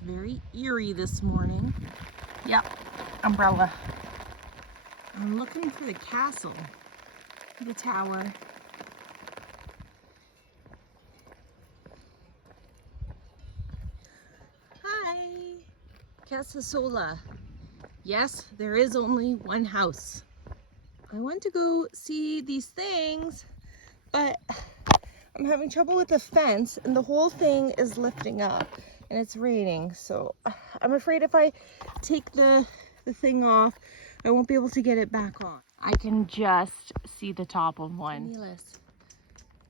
It's very eerie this morning. Yep, umbrella. I'm looking for the castle, the tower. Hi, Casa Sola. Yes, there is only one house. I want to go see these things, but I'm having trouble with the fence and the whole thing is lifting up and it's raining. So I'm afraid if I take the thing off, I won't be able to get it back on. I can just see the top of one.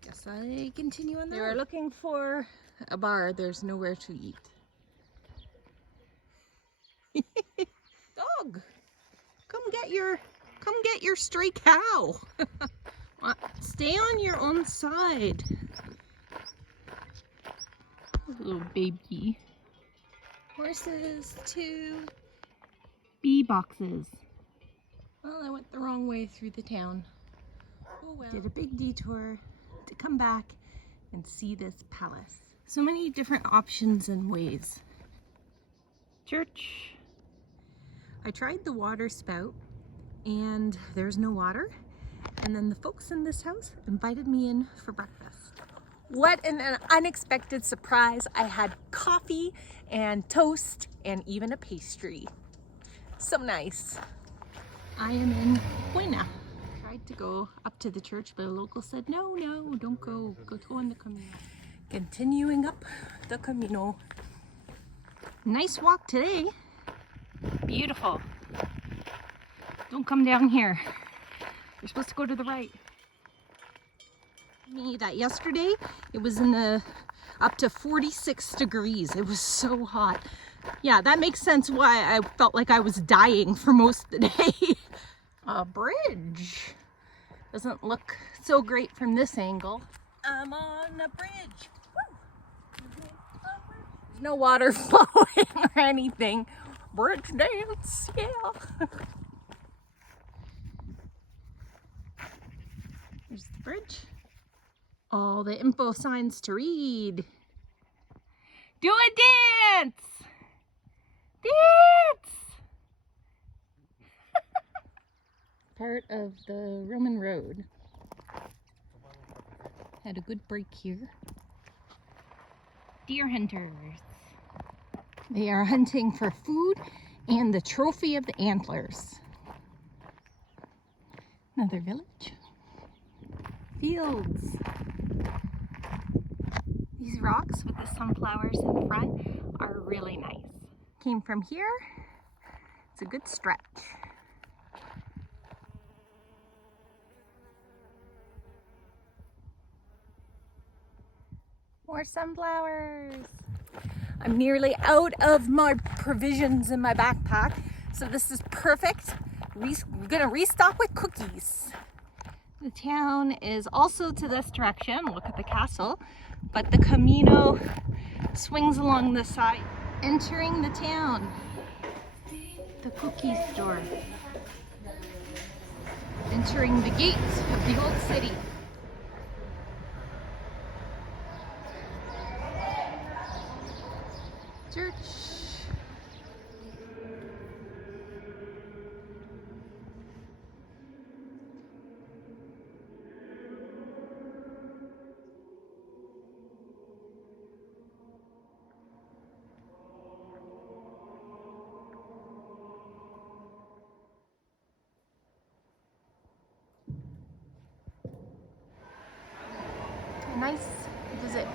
Guess I continue on that. They were looking for a bar. There's nowhere to eat. Dog, come get your stray cow. Stay on your own side. Little baby. Horses too. Bee boxes. Well, I went the wrong way through the town. Oh well. Did a big detour to come back and see this palace. So many different options and ways. Church. I tried the water spout and there's no water. And then the folks in this house invited me in for breakfast. What an unexpected surprise. I had coffee and toast and even a pastry. So nice. I am in Buena. Tried to go up to the church, but a local said, no, don't go. Go on the Camino. Continuing up the Camino. Nice walk today. Beautiful. Don't come down here. You're supposed to go to the right. Me that yesterday, it was in the up to 46 degrees. It was so hot. Yeah, that makes sense why I felt like I was dying for most of the day. A bridge. Doesn't look so great from this angle. I'm on a bridge. Woo! There's no water flowing or anything. Bridge dance, yeah. There's the bridge. All the info signs to read. Do a dance! Dance! Part of the Roman road. Had a good break here. Deer hunters. They are hunting for food and the trophy of the antlers. Another village. Fields. These rocks with the sunflowers in front are really nice. Came from here. It's a good stretch. More sunflowers. I'm nearly out of my provisions in my backpack, so this is perfect. We're gonna restock with cookies. The town is also to this direction. Look at the castle, but the Camino swings along the side. Entering the town, the cookie store. Entering the gates of the old city. Church. A nice visit,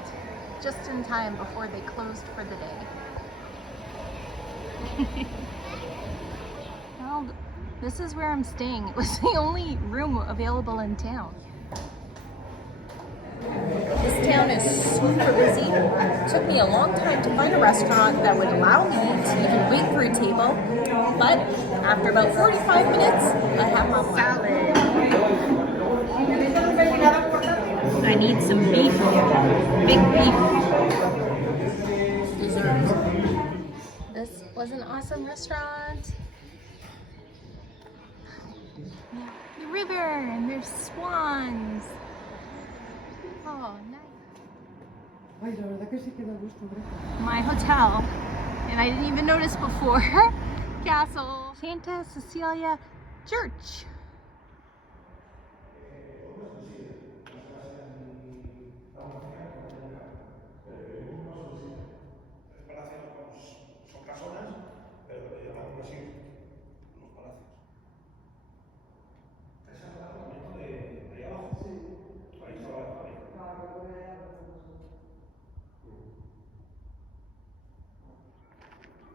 just in time before they closed for the day. Well, this is where I'm staying. It was the only room available in town. This town is super busy. It took me a long time to find a restaurant that would allow me to even wait for a table. But after about 45 minutes, I have my salad. I need some beef. Big beef. Dessert. This was an awesome restaurant. The river, and there's swans. Oh, nice. My hotel, and I didn't even notice before, Castle Santa Cecilia Church.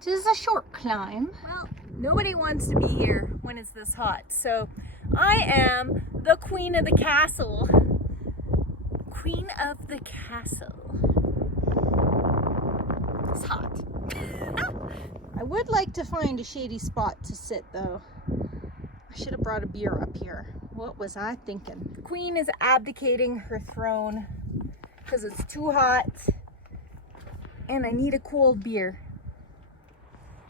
This is a short climb. Well, nobody wants to be here when it's this hot, so I am the queen of the castle. Queen of the castle. It's hot. I would like to find a shady spot to sit though. I should have brought a beer up here. What was I thinking? The queen is abdicating her throne because it's too hot and I need a cold beer.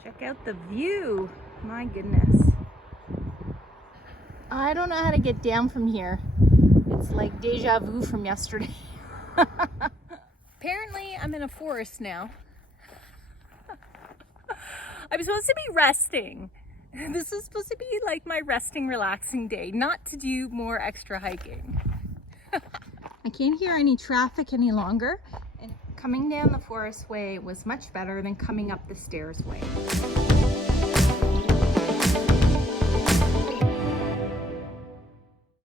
Check out the view. My goodness. I don't know how to get down from here. It's like deja vu from yesterday. Apparently, I'm in a forest now. I'm supposed to be resting. This is supposed to be like my resting, relaxing day, not to do more extra hiking. I can't hear any traffic any longer. And coming down the forest way was much better than coming up the stairs way.